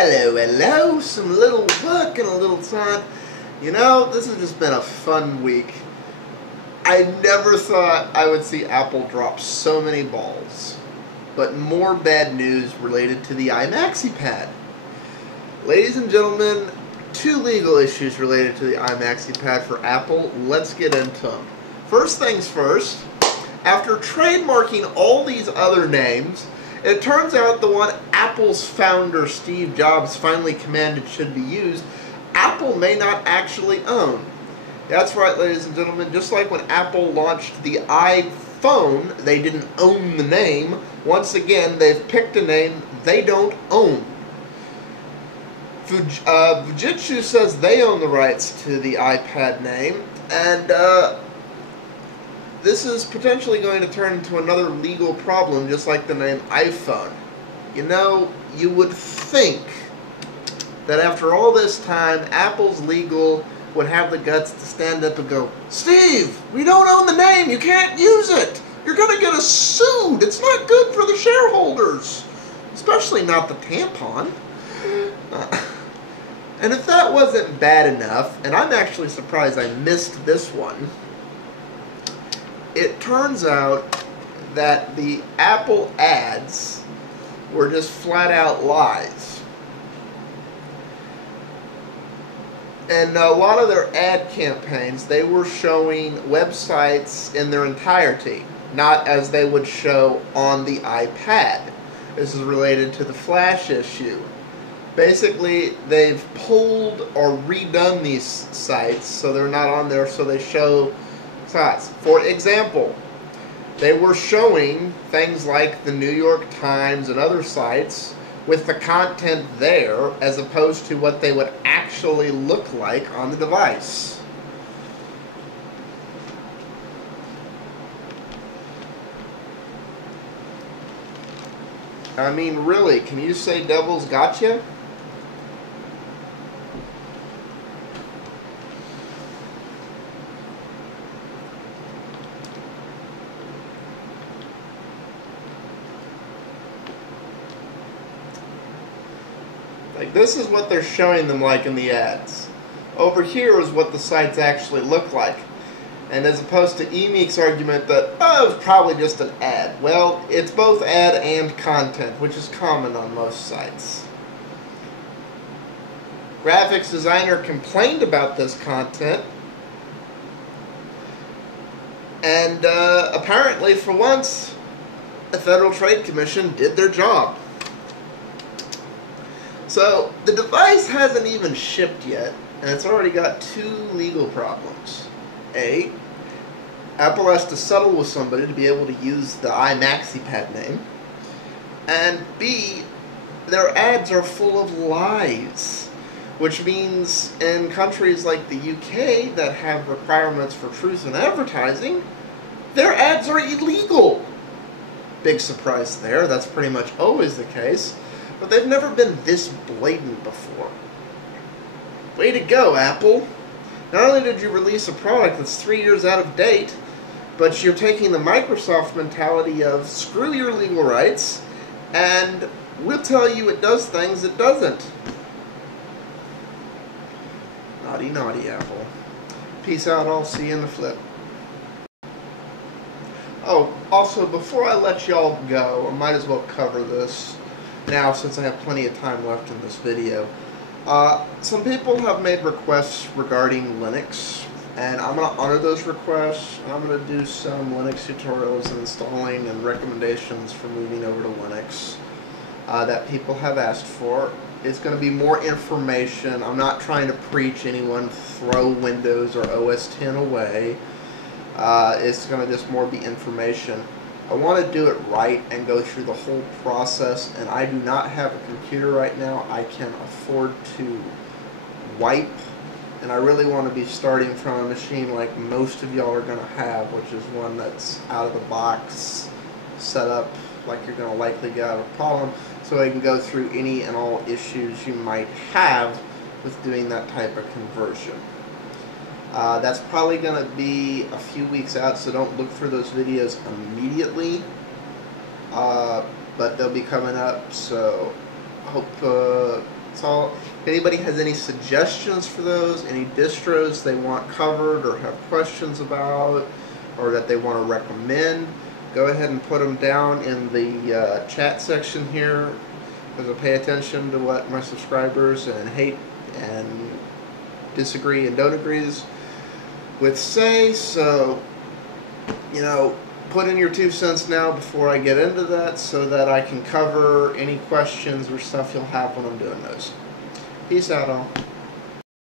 Hello, some little work and a little time. You know, this has just been a fun week. I never thought I would see Apple drop so many balls, but more bad news related to the iMac Ladies and gentlemen, two legal issues related to the iMac for Apple. Let's get into them. First things first, after trademarking all these other names, it turns out the one Apple's founder Steve Jobs finally commanded should be used, Apple may not actually own. That's right, ladies and gentlemen, just like when Apple launched the iPhone, they didn't own the name. Once again, they've picked a name they don't own. Fujitsu says they own the rights to the iPad name, and this is potentially going to turn into another legal problem, just like the name iPhone. You know, you would think that after all this time, Apple's legal would have the guts to stand up and go, Steve, we don't own the name, you can't use it. You're going to get us sued. It's not good for the shareholders. Especially not the tampon. And if that wasn't bad enough, and I'm actually surprised I missed this one, it turns out that the Apple ads were just flat out lies. And a lot of their ad campaigns, they were showing websites in their entirety, not as they would show on the iPad. This is related to the Flash issue. Basically, they've pulled or redone these sites so they're not on there, so they show sites. For example, they were showing things like the New York Times and other sites with the content there as opposed to what they would actually look like on the device. I mean, really, can you say devil's got you? Like, this is what they're showing them like in the ads. Over here is what the sites actually look like. And as opposed to Emeek's argument that, oh, it's probably just an ad. Well, it's both ad and content, which is common on most sites. Graphics designer complained about this content. And apparently, for once, the Federal Trade Commission did their job. So, the device hasn't even shipped yet, and it's already got two legal problems. A, Apple has to settle with somebody to be able to use the iMac name. And B, their ads are full of lies. Which means in countries like the UK that have requirements for truth in advertising, their ads are illegal. Big surprise there, that's pretty much always the case. But they've never been this blatant before. Way to go, Apple. Not only did you release a product that's 3 years out of date, but you're taking the Microsoft mentality of screw your legal rights, and we'll tell you it does things it doesn't. Naughty, naughty, Apple. Peace out, I'll see you in the flip. Oh, also, before I let y'all go, I might as well cover this now since I have plenty of time left in this video. Some people have made requests regarding Linux, and I'm going to honor those requests. I'm going to do some Linux tutorials and installing and recommendations for moving over to Linux that people have asked for. It's going to be more information. I'm not trying to preach anyone throw Windows or OS X away. It's going to just more be information. I want to do it right and go through the whole process, and I do not have a computer right now I can afford to wipe, and I really want to be starting from a machine like most of y'all are going to have, which is one that's out of the box, set up like you're going to likely get out of a problem, so I can go through any and all issues you might have with doing that type of conversion. That's probably going to be a few weeks out, so don't look for those videos immediately, but they'll be coming up, so hope it's all. If anybody has any suggestions for those, any distros they want covered or have questions about, or that they want to recommend, go ahead and put them down in the chat section here, because I pay attention to what my subscribers and hate and disagree and don't agrees with say. So, you know, put in your 2 cents now before I get into that, so that I can cover any questions or stuff you'll have when I'm doing those. Peace out, all.